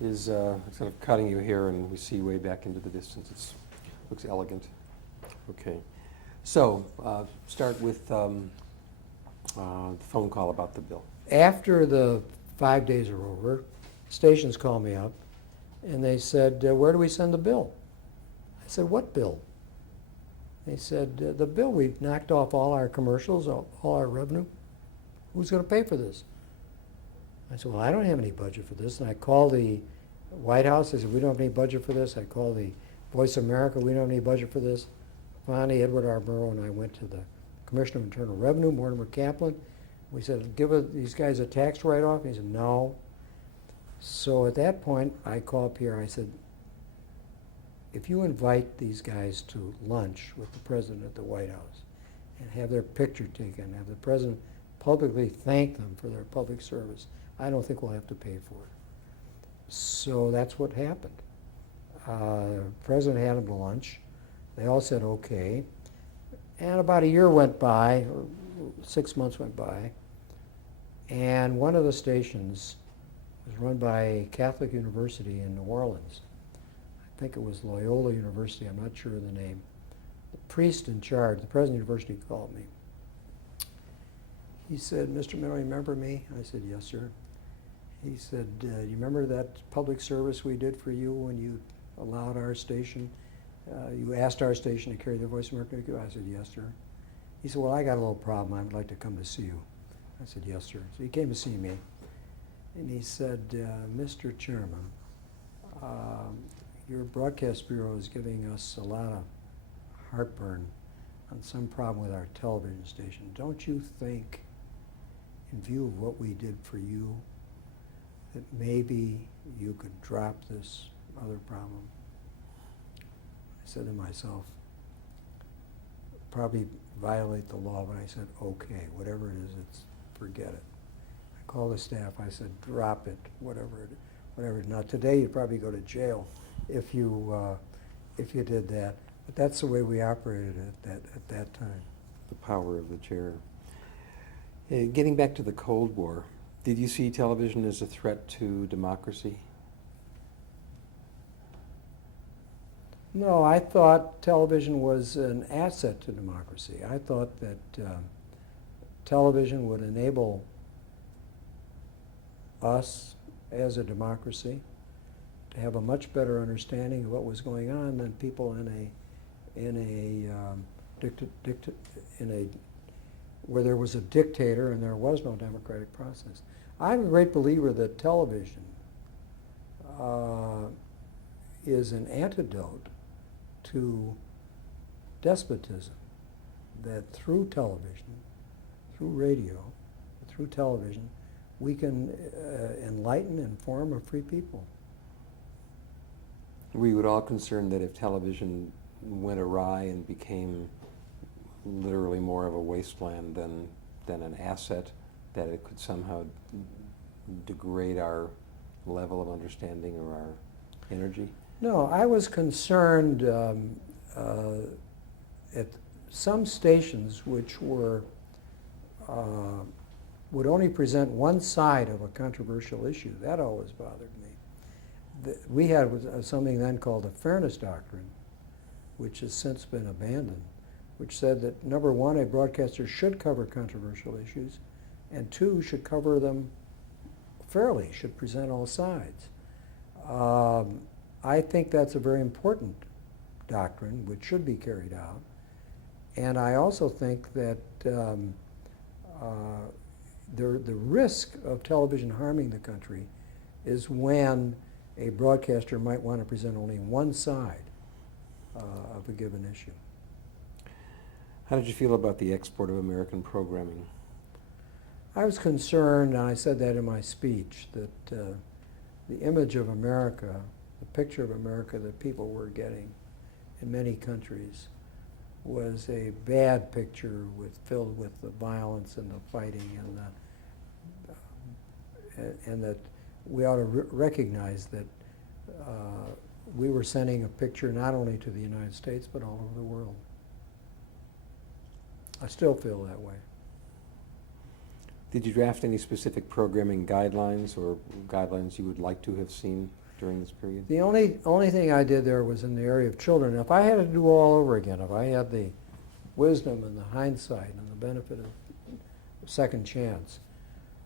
is sort of cutting you here, and we see way back into the distance. It looks elegant. Okay. So, start with the phone call about the bill. After the 5 days are over, stations called me up and they said, where do we send the bill? I said, what bill? They said, the bill. We've knocked off all our commercials, all our revenue. Who's going to pay for this? I said, well, I don't have any budget for this. And I called the White House. I said, we don't have any budget for this. I called the Voice of America. We don't have any budget for this. Finally, Edward R. Murrow and I went to the Commissioner of Internal Revenue, Mortimer Kaplan. We said, give these guys a tax write-off. And he said, no. So at that point, I called Pierre. I said, if you invite these guys to lunch with the president at the White House and have their picture taken, have the president publicly thank them for their public service, I don't think we'll have to pay for it. So that's what happened. The president had them to lunch. They all said okay. And about a year went by, or 6 months went by, and one of the stations was run by a Catholic university in New Orleans. I think it was Loyola University, I'm not sure of the name. The priest in charge, the president of the university, called me. He said, Mr. Minow, you remember me? I said, yes, sir. He said, do you remember that public service we did for you when you allowed our station, you asked our station to carry the Voice of America? I said, yes, sir. He said, well, I got a little problem. I would like to come to see you. I said, yes, sir. So he came to see me. And he said, Mr. Chairman, your broadcast bureau is giving us a lot of heartburn on some problem with our television station. Don't you think, in view of what we did for you, that maybe you could drop this other problem? I said to myself, probably violate the law, but I said, okay, whatever it is, forget it. I called the staff, I said, drop it, whatever. Now today you'd probably go to jail if you did that. But that's the way we operated at that time. The power of the chair. Getting back to the Cold War, did you see television as a threat to democracy? No, I thought television was an asset to democracy. I thought that television would enable us as a democracy to have a much better understanding of what was going on than people where there was a dictator and there was no democratic process. I'm a great believer that television is an antidote to despotism, that through television, through radio, through television, we can enlighten and inform a free people. We would all concerned that if television went awry and became literally more of a wasteland than an asset, that it could somehow degrade our level of understanding or our energy? No, I was concerned at some stations which were would only present one side of a controversial issue. That always bothered me. We had something then called the Fairness Doctrine, which has since been abandoned, which said that, number one, a broadcaster should cover controversial issues, and two, should cover them fairly, should present all sides. I think that's a very important doctrine which should be carried out. And I also think that the risk of television harming the country is when a broadcaster might want to present only one side of a given issue. How did you feel about the export of American programming? I was concerned, and I said that in my speech, that the image of America, the picture of America that people were getting in many countries was a bad picture filled with the violence and the fighting and that we ought to recognize that we were sending a picture not only to the United States but all over the world. I still feel that way. Did you draft any specific programming guidelines or guidelines you would like to have seen? during this period? The only thing I did there was in the area of children. If I had to do all over again, if I had the wisdom and the hindsight and the benefit of second chance,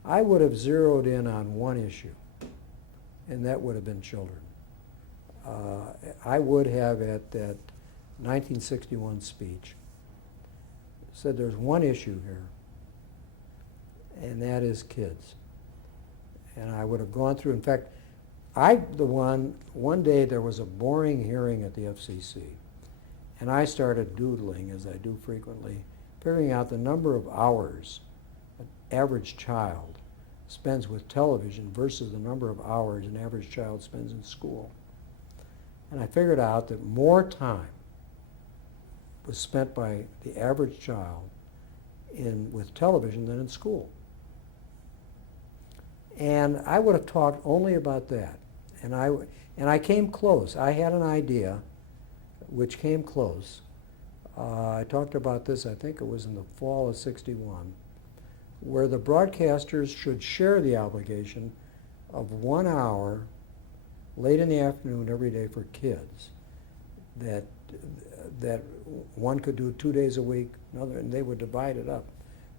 I would have zeroed in on one issue, and that would have been children. I would have, at that 1961 speech, said there's one issue here, and that is kids. And I would have gone through, in fact, one day there was a boring hearing at the FCC, and I started doodling, as I do frequently, figuring out the number of hours an average child spends with television versus the number of hours an average child spends in school. And I figured out that more time was spent by the average child with television than in school. And I would have talked only about that. And I came close. I had an idea which came close. I talked about this, I think it was in the fall of '61, where the broadcasters should share the obligation of 1 hour late in the afternoon every day for kids, that one could do 2 days a week, another, and they would divide it up.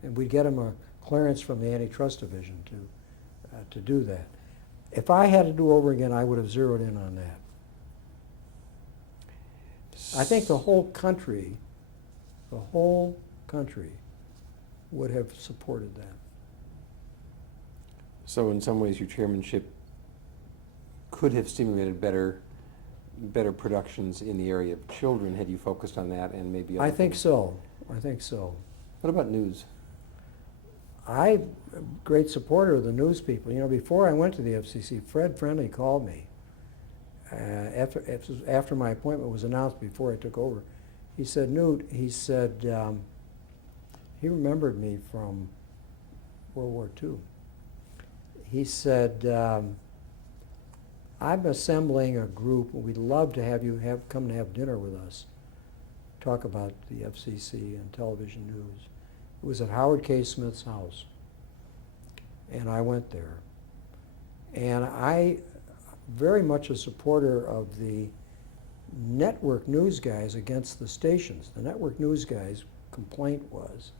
And we'd get them a clearance from the antitrust division to do that. If I had to do over again, I would have zeroed in on that. I think the whole country would have supported that. So in some ways, your chairmanship could have stimulated better productions in the area of children had you focused on that and maybe other I think things. so. I think so. What about news? I'm a great supporter of the news people. You know, before I went to the FCC, Fred Friendly called me after my appointment was announced, before I took over. He said, Newt, he said, he remembered me from World War II. He said, I'm assembling a group. We'd love to have you come and have dinner with us, talk about the FCC and television news. It was at Howard K. Smith's house, and I went there. And I, very much a supporter of the network news guys against the stations. The network news guys' complaint was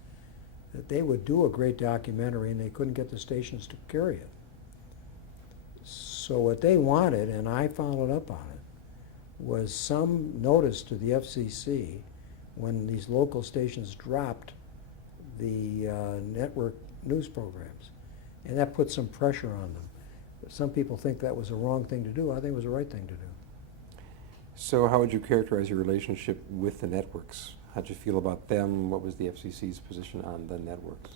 that they would do a great documentary and they couldn't get the stations to carry it. So what they wanted, and I followed up on it, was some notice to the FCC when these local stations dropped the network news programs. And that put some pressure on them. Some people think that was a wrong thing to do. I think it was the right thing to do. So how would you characterize your relationship with the networks? How'd you feel about them? What was the FCC's position on the networks?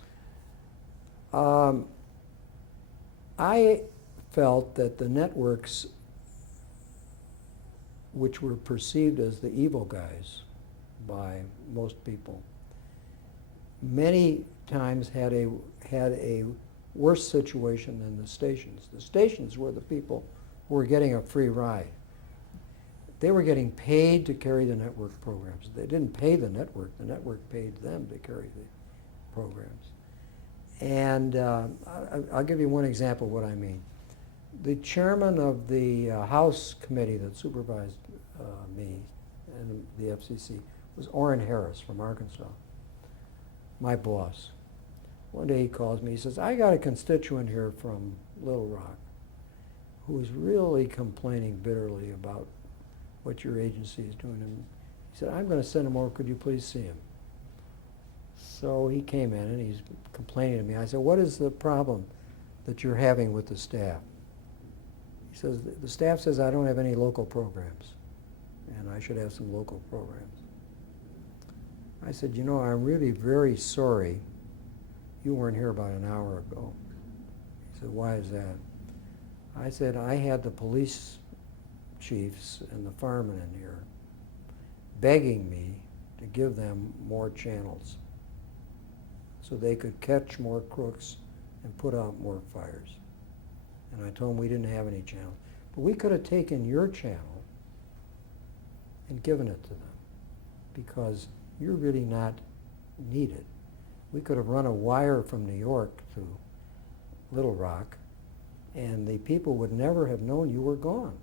I felt that the networks, which were perceived as the evil guys by most people, many times had a worse situation than the stations. The stations were the people who were getting a free ride. They were getting paid to carry the network programs. They didn't pay the network paid them to carry the programs. And I'll give you one example of what I mean. The chairman of the House committee that supervised me and the FCC was Orrin Harris from Arkansas, my boss. One day he calls me, he says, I got a constituent here from Little Rock who is really complaining bitterly about what your agency is doing. And he said, I'm going to send him over, could you please see him? So he came in and he's complaining to me. I said, what is the problem that you're having with the staff? He says, the staff says I don't have any local programs and I should have some local programs. I said, you know, I'm really very sorry you weren't here about an hour ago. He said, why is that? I said, I had the police chiefs and the firemen in here begging me to give them more channels so they could catch more crooks and put out more fires. And I told them we didn't have any channels. But we could have taken your channel and given it to them because you're really not needed. We could have run a wire from New York to Little Rock and the people would never have known you were gone.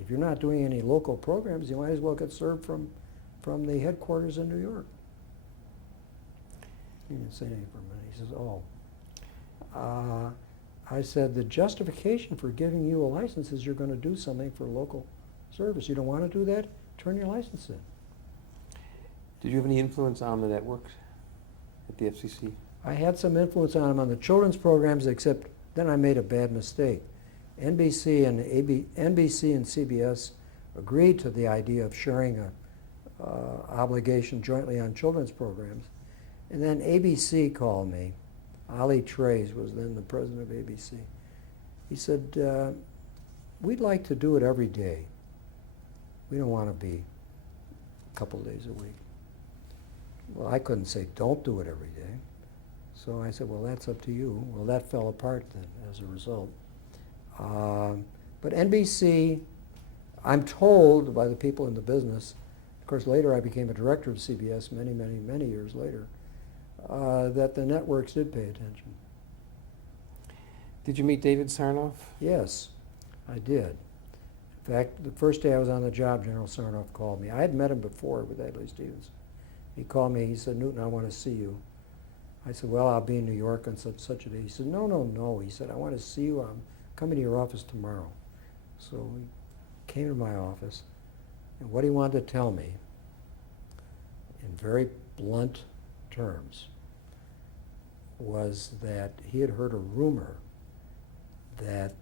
If you're not doing any local programs, you might as well get served from the headquarters in New York. He didn't say anything for a minute. He says, oh. I said, the justification for giving you a license is you're going to do something for local service. You don't want to do that? Turn your license in. Did you have any influence on the networks at the FCC? I had some influence on them on the children's programs, except then I made a bad mistake. NBC and CBS agreed to the idea of sharing a obligation jointly on children's programs. And then ABC called me. Ali Trays was then the president of ABC. He said, we'd like to do it every day. We don't want to be a couple days a week. Well, I couldn't say, don't do it every day. So I said, well, that's up to you. Well, that fell apart then as a result. But NBC, I'm told by the people in the business, of course later I became a director of CBS many years later, that the networks did pay attention. Did you meet David Sarnoff? Yes, I did. In fact, the first day I was on the job, General Sarnoff called me. I had met him before with Adlai Stevenson. He called me, he said, Newton, I want to see you. I said, well, I'll be in New York on such a day. He said, no. He said, I want to see you. I'm coming to your office tomorrow. So he came to my office, and what he wanted to tell me, in very blunt terms, was that he had heard a rumor that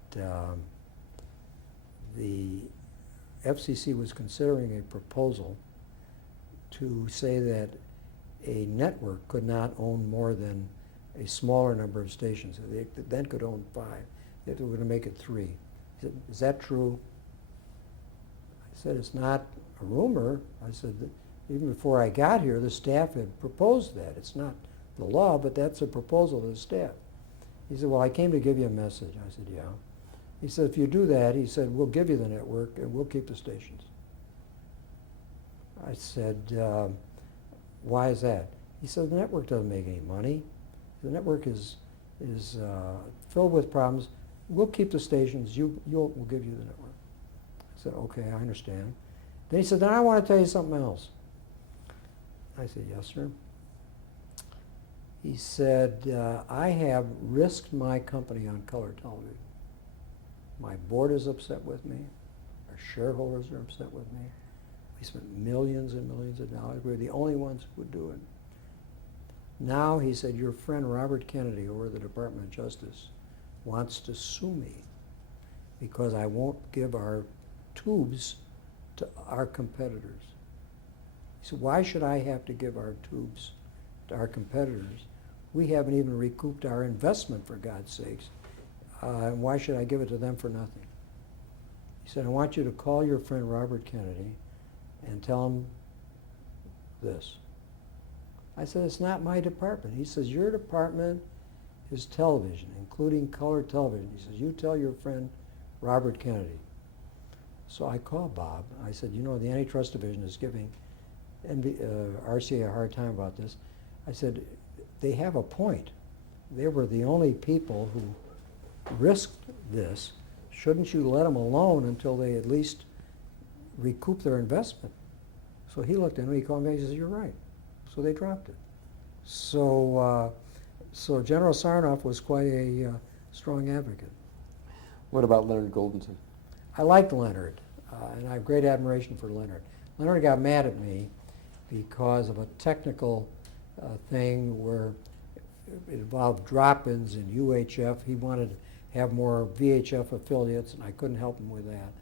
the FCC was considering a proposal to say that a network could not own more than a smaller number of stations. They then could own 5. They were going to make it 3. He said, is that true? I said, it's not a rumor. I said, that even before I got here, the staff had proposed that. It's not the law, but that's a proposal of the staff. He said, well, I came to give you a message. I said, yeah. He said, if you do that, he said, we'll give you the network and we'll keep the stations. I said, why is that? He said, the network doesn't make any money. The network is filled with problems. We'll keep the stations. We'll give you the network. I said, okay, I understand. Then he said, then I want to tell you something else. I said, yes, sir. He said, I have risked my company on color television. My board is upset with me. Our shareholders are upset with me. We spent millions and millions of dollars. We were the only ones who would do it. Now, he said, your friend Robert Kennedy over at the Department of Justice wants to sue me because I won't give our tubes to our competitors. He said, why should I have to give our tubes to our competitors? We haven't even recouped our investment, for God's sakes. And why should I give it to them for nothing? He said, I want you to call your friend Robert Kennedy and tell him this. I said, it's not my department. He says, your department is television, including color television. He says, you tell your friend Robert Kennedy. So I called Bob. I said, you know, the Antitrust Division is giving RCA a hard time about this. I said, they have a point. They were the only people who risked this. Shouldn't you let them alone until they at least recoup their investment? So he looked at me, he called me, he says, you're right. So they dropped it. So General Sarnoff was quite a strong advocate. What about Leonard Goldenson? I liked Leonard, and I have great admiration for Leonard. Leonard got mad at me because of a technical thing where it involved drop-ins in UHF. He wanted to have more VHF affiliates, and I couldn't help him with that.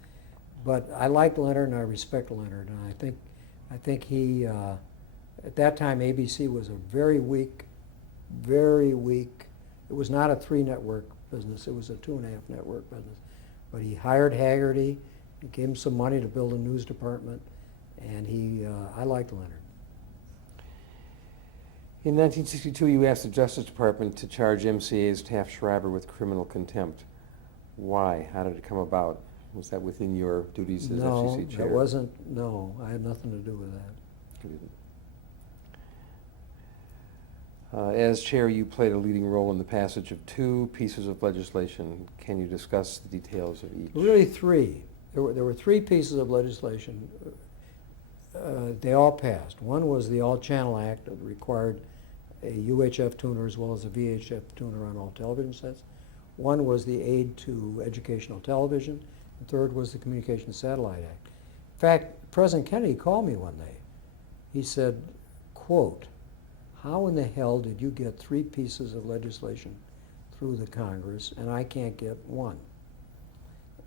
But I like Leonard, and I respect Leonard, and I think he, at that time, ABC was a very weak, it was not a 3-network business, it was a 2.5 network business. But he hired Haggerty, he gave him some money to build a news department, and I liked Leonard. In 1962, you asked the Justice Department to charge MCA's Taft Schreiber with criminal contempt. Why? How did it come about? Was that within your duties as FCC chair? No, I had nothing to do with that. As chair, you played a leading role in the passage of 2 pieces of legislation. Can you discuss the details of each? Really 3. there were three pieces of legislation. They all passed. One was the All Channel Act that required a UHF tuner as well as a VHF tuner on all television sets. One was the Aid to Educational Television. The third was the Communications Satellite Act. In fact, President Kennedy called me one day. He said, quote, "How in the hell did you get three pieces of legislation through the Congress and I can't get one?"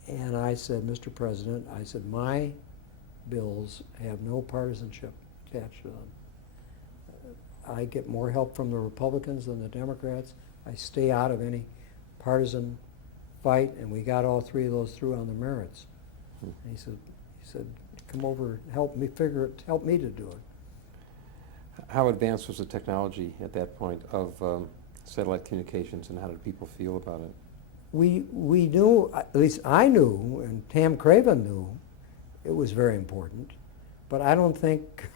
And I said, "Mr. President," I said, "my bills have no partisanship attached to them. I get more help from the Republicans than the Democrats. I stay out of any partisan fight, and we got all three of those through on the merits." And he said, "Come over, help me to do it." How advanced was the technology at that point of satellite communications, and how did people feel about it? We knew, at least I knew, and Tam Craven knew, it was very important, but I don't think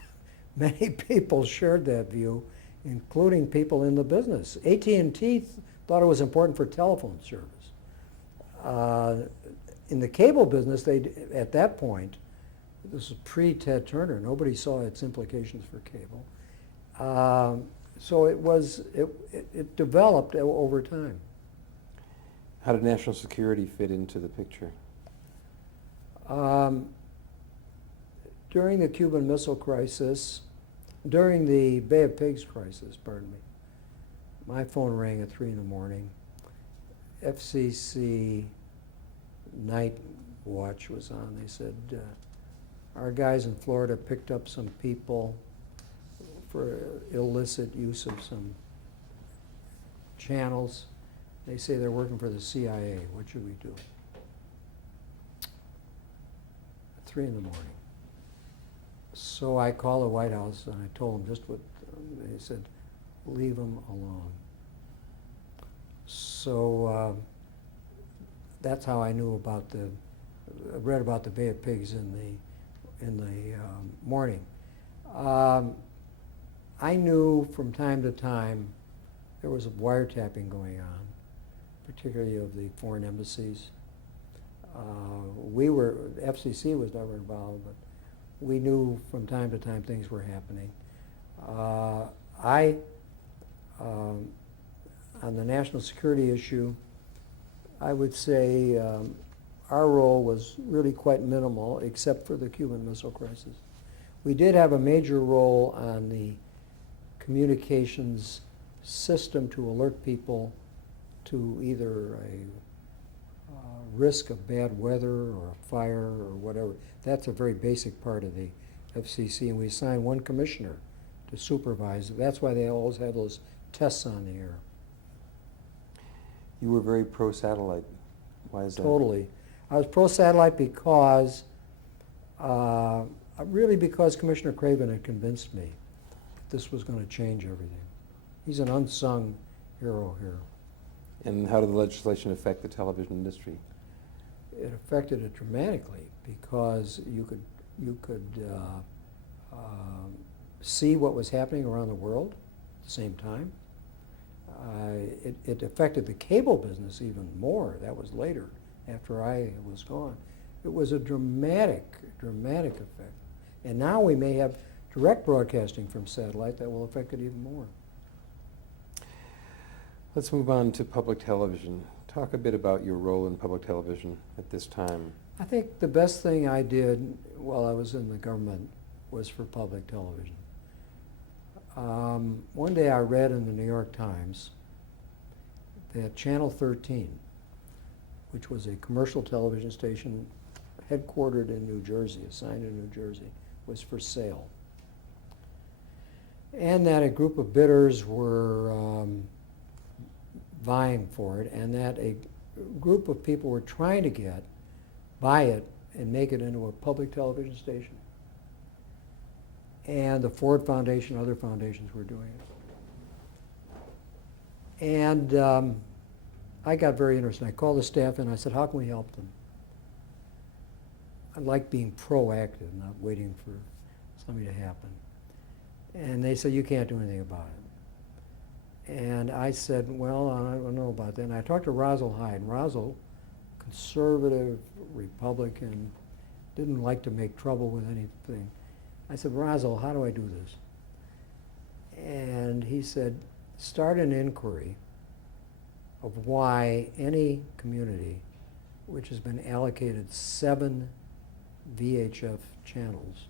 many people shared that view, including people in the business. AT&T thought it was important for telephone service. In the cable business, at that point, this was pre-Ted Turner, nobody saw its implications for cable. So it developed over time. How did national security fit into the picture? During the Cuban Missile Crisis, during the Bay of Pigs crisis, pardon me, my phone rang at 3 in the morning. FCC Night Watch was on. They said, our guys in Florida picked up some people for illicit use of some channels. They say they're working for the CIA. What should we do? At 3 in the morning. So I called the White House and I told them just what they said, leave them alone. So that's how I knew about I read about the Bay of Pigs in the morning. I knew from time to time there was a wiretapping going on, particularly of the foreign embassies. FCC was never involved, but we knew from time to time things were happening. On the national security issue, I would say our role was really quite minimal, except for the Cuban Missile Crisis. We did have a major role on the communications system to alert people to either a risk of bad weather or a fire or whatever. That's a very basic part of the FCC, and we assigned one commissioner to supervise it. That's why they always have those tests on the air. You were very pro-satellite. Why is that? Totally. I was pro-satellite because, really because Commissioner Craven had convinced me that this was going to change everything. He's an unsung hero here. And how did the legislation affect the television industry? It affected it dramatically because you could see what was happening around the world at the same time. It affected the cable business even more. That was later, after I was gone. It was a dramatic effect. And now we may have direct broadcasting from satellite that will affect it even more. Let's move on to public television. Talk a bit about your role in public television at this time. I think the best thing I did while I was in the government was for public television. One day I read in the New York Times that Channel 13, which was a commercial television station headquartered in New Jersey, assigned in New Jersey, was for sale. And that a group of bidders were vying for it, and that a group of people were trying to buy it and make it into a public television station. And the Ford Foundation, other foundations were doing it. And I got very interested. I called the staff and I said, how can we help them? I like being proactive, not waiting for something to happen. And they said, you can't do anything about it. And I said, well, I don't know about that. And I talked to Rosal Hyde. And Rosal, conservative, Republican, didn't like to make trouble with anything. I said, Rosal, how do I do this? And he said, start an inquiry of why any community which has been allocated 7 VHF channels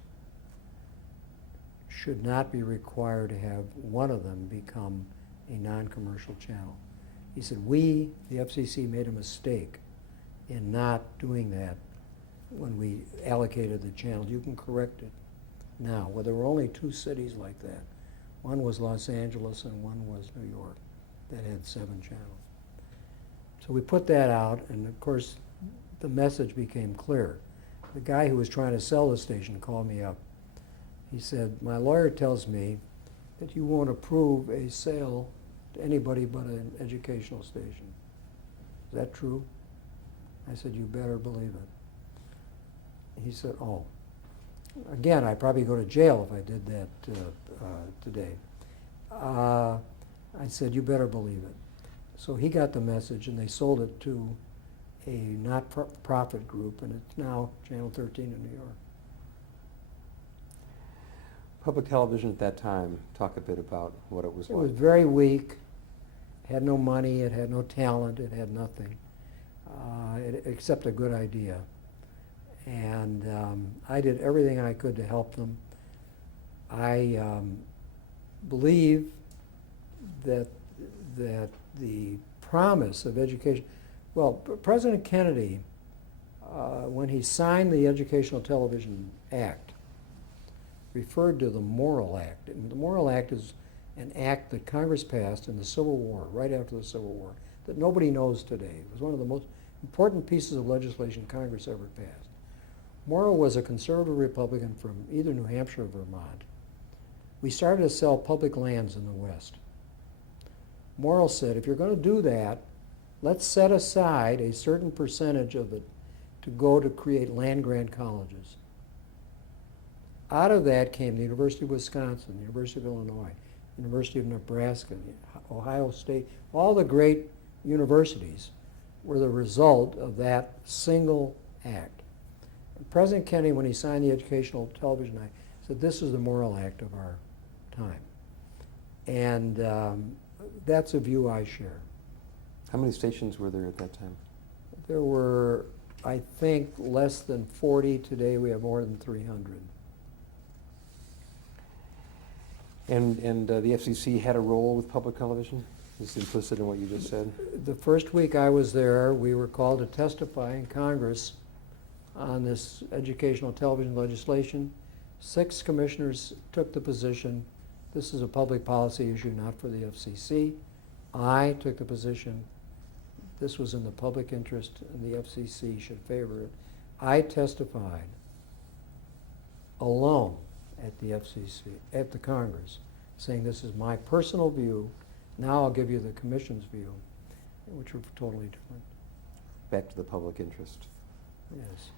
should not be required to have one of them become a non-commercial channel. He said, we, the FCC, made a mistake in not doing that when we allocated the channel. You can correct it now. Well, there were only 2 cities like that. One was Los Angeles and one was New York that had 7 channels. So we put that out, and of course, the message became clear. The guy who was trying to sell the station called me up. He said, my lawyer tells me that you won't approve a sale to anybody but an educational station. Is that true? I said, you better believe it. He said, oh. Again, I'd probably go to jail if I did that today. I said, you better believe it. So he got the message, and they sold it to a not-profit group, and it's now Channel 13 in New York. Public television at that time, talk a bit about what it was It like. was very weak. It had no money. It had no talent. It had nothing except a good idea. And I did everything I could to help them. I believe that the promise of education, well, President Kennedy, when he signed the Educational Television Act, referred to the Morrill Act. And the Morrill Act is an act that Congress passed in the Civil War, right after the Civil War, that nobody knows today. It was one of the most important pieces of legislation Congress ever passed. Morrill was a conservative Republican from either New Hampshire or Vermont. We started to sell public lands in the West. Morrill said, if you're going to do that, let's set aside a certain percentage of it to go to create land-grant colleges. Out of that came the University of Wisconsin, the University of Illinois, University of Nebraska, Ohio State. All the great universities were the result of that single act. And President Kennedy, when he signed the Educational Television Act, said this is the Morrill Act of our time. And that's a view I share. How many stations were there at that time? There were, I think, less than 40. Today we have more than 300. And the FCC had a role with public television? Is implicit in what you just said? The first week I was there, we were called to testify in Congress on this educational television legislation. 6 commissioners took the position, this is a public policy issue, not for the FCC. I took the position, this was in the public interest and the FCC should favor it. I testified alone at the FCC, at the Congress, saying this is my personal view. Now I'll give you the Commission's view, which were totally different. Back to the public interest. Yes.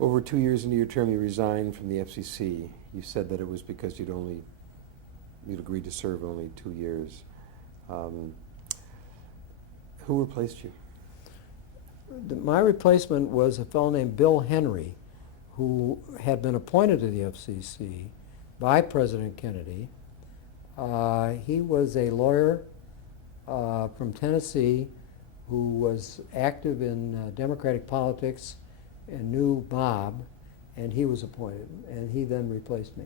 Over 2 years into your term, you resigned from the FCC. You said that it was because you'd agreed to serve only 2 years. Who replaced you? My replacement was a fellow named Bill Henry, who had been appointed to the FCC by President Kennedy. He was a lawyer from Tennessee who was active in Democratic politics and knew Bob, and he was appointed, and he then replaced me.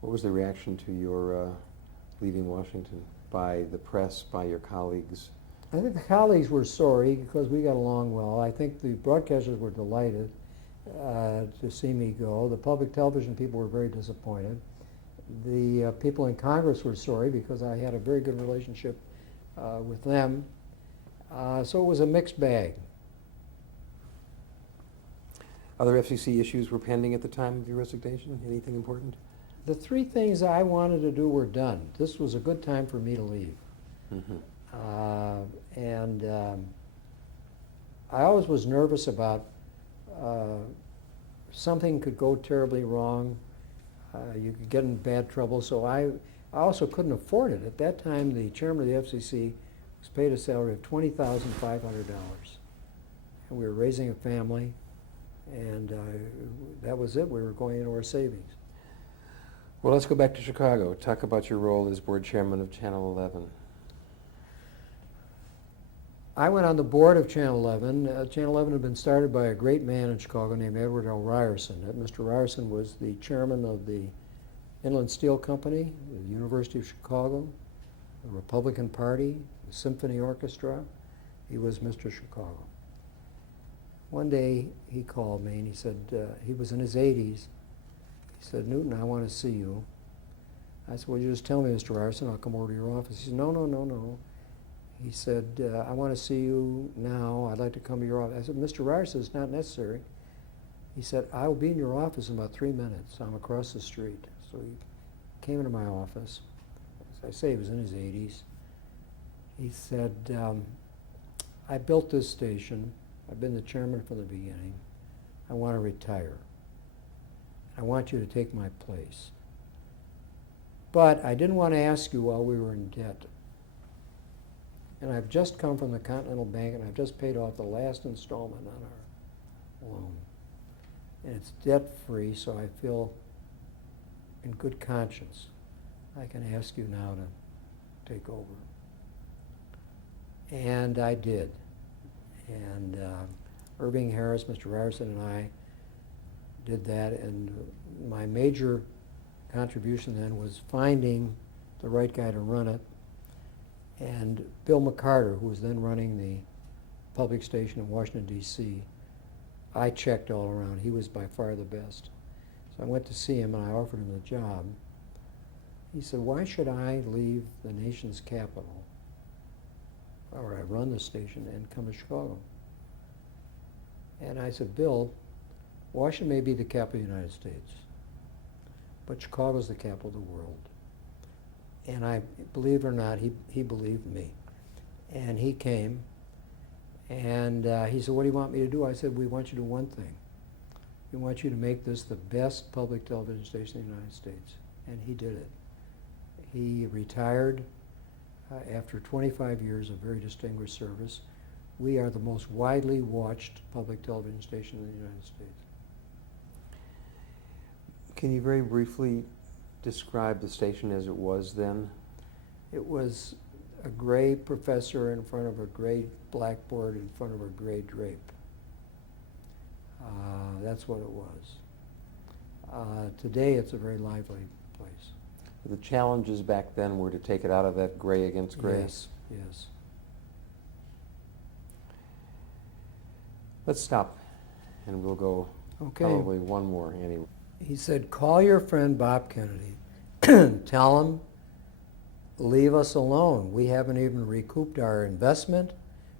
What was the reaction to your leaving Washington by the press, by your colleagues? I think the colleagues were sorry because we got along well. I think the broadcasters were delighted to see me go. The public television people were very disappointed. The people in Congress were sorry because I had a very good relationship with them. So it was a mixed bag. Other FCC issues were pending at the time of your resignation? Anything important? The 3 things I wanted to do were done. This was a good time for me to leave. Mm-hmm. I always was nervous about something could go terribly wrong. You could get in bad trouble. So I also couldn't afford it. At that time, the chairman of the FCC was paid a salary of $20,500. And we were raising a family. And that was it. We were going into our savings. Well, let's go back to Chicago. Talk about your role as board chairman of Channel 11. I went on the board of Channel 11. Channel 11 had been started by a great man in Chicago named Edward L. Ryerson. Mr. Ryerson was the chairman of the Inland Steel Company, the University of Chicago, the Republican Party, the Symphony Orchestra. He was Mr. Chicago. One day he called me and he said, he was in his 80s. He said, "Newton, I want to see you." I said, "Well, you just tell me, Mr. Ryerson, I'll come over to your office." He said, "No, no, no, no." He said, "I want to see you now. I'd like to come to your office." I said, "Mr. Ryerson, it's not necessary." He said, "I will be in your office in about 3 minutes. I'm across the street." So he came into my office. As I say, he was in his 80s. He said, "I built this station. I've been the chairman from the beginning. I want to retire. I want you to take my place. But I didn't want to ask you while we were in debt. And I've just come from the Continental Bank and I've just paid off the last installment on our loan. And it's debt-free, so I feel in good conscience I can ask you now to take over." And I did. And Irving Harris, Mr. Ryerson, and I did that. And my major contribution then was finding the right guy to run it. And Bill McCarter, who was then running the public station in Washington, D.C., I checked all around. He was by far the best. So I went to see him and I offered him the job. He said, "Why should I leave the nation's capital, or I run the station, and come to Chicago?" And I said, "Bill, Washington may be the capital of the United States, but Chicago's the capital of the world." And I, believe it or not, he believed me. And he came, and he said, "What do you want me to do?" I said, "We want you to do one thing. We want you to make this the best public television station in the United States." And he did it. He retired after 25 years of very distinguished service. We are the most widely watched public television station in the United States. Can you very briefly describe the station as it was then? It was a gray professor in front of a gray blackboard in front of a gray drape. That's what it was. Today it's a very lively place. The challenges back then were to take it out of that gray against gray. Yes, yes. Let's stop, and we'll go Okay. probably one more anyway. He said, "Call your friend Bob Kennedy. Tell him, leave us alone. We haven't even recouped our investment.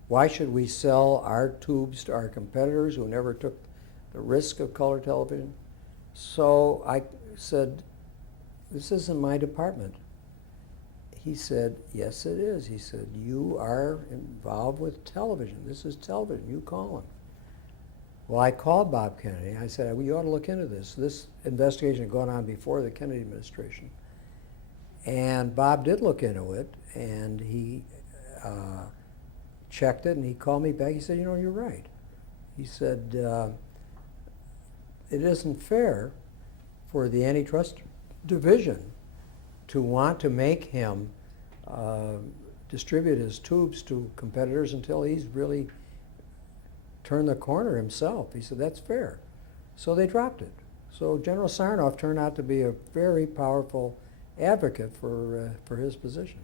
Why should we sell our tubes to our competitors who never took the risk of color television?" So I said, "This isn't my department." He said, "Yes, it is." He said, "You are involved with television. This is television. You call him." Well, I called Bob Kennedy. I said, "Well, you ought to look into this." This investigation had gone on before the Kennedy administration. And Bob did look into it, and he checked it, and he called me back. He said, "You know, you're right." He said, "It isn't fair for the antitrust division to want to make him distribute his tubes to competitors until he's really turned the corner himself." He said, "That's fair." So they dropped it. So General Sarnoff turned out to be a very powerful advocate for his position.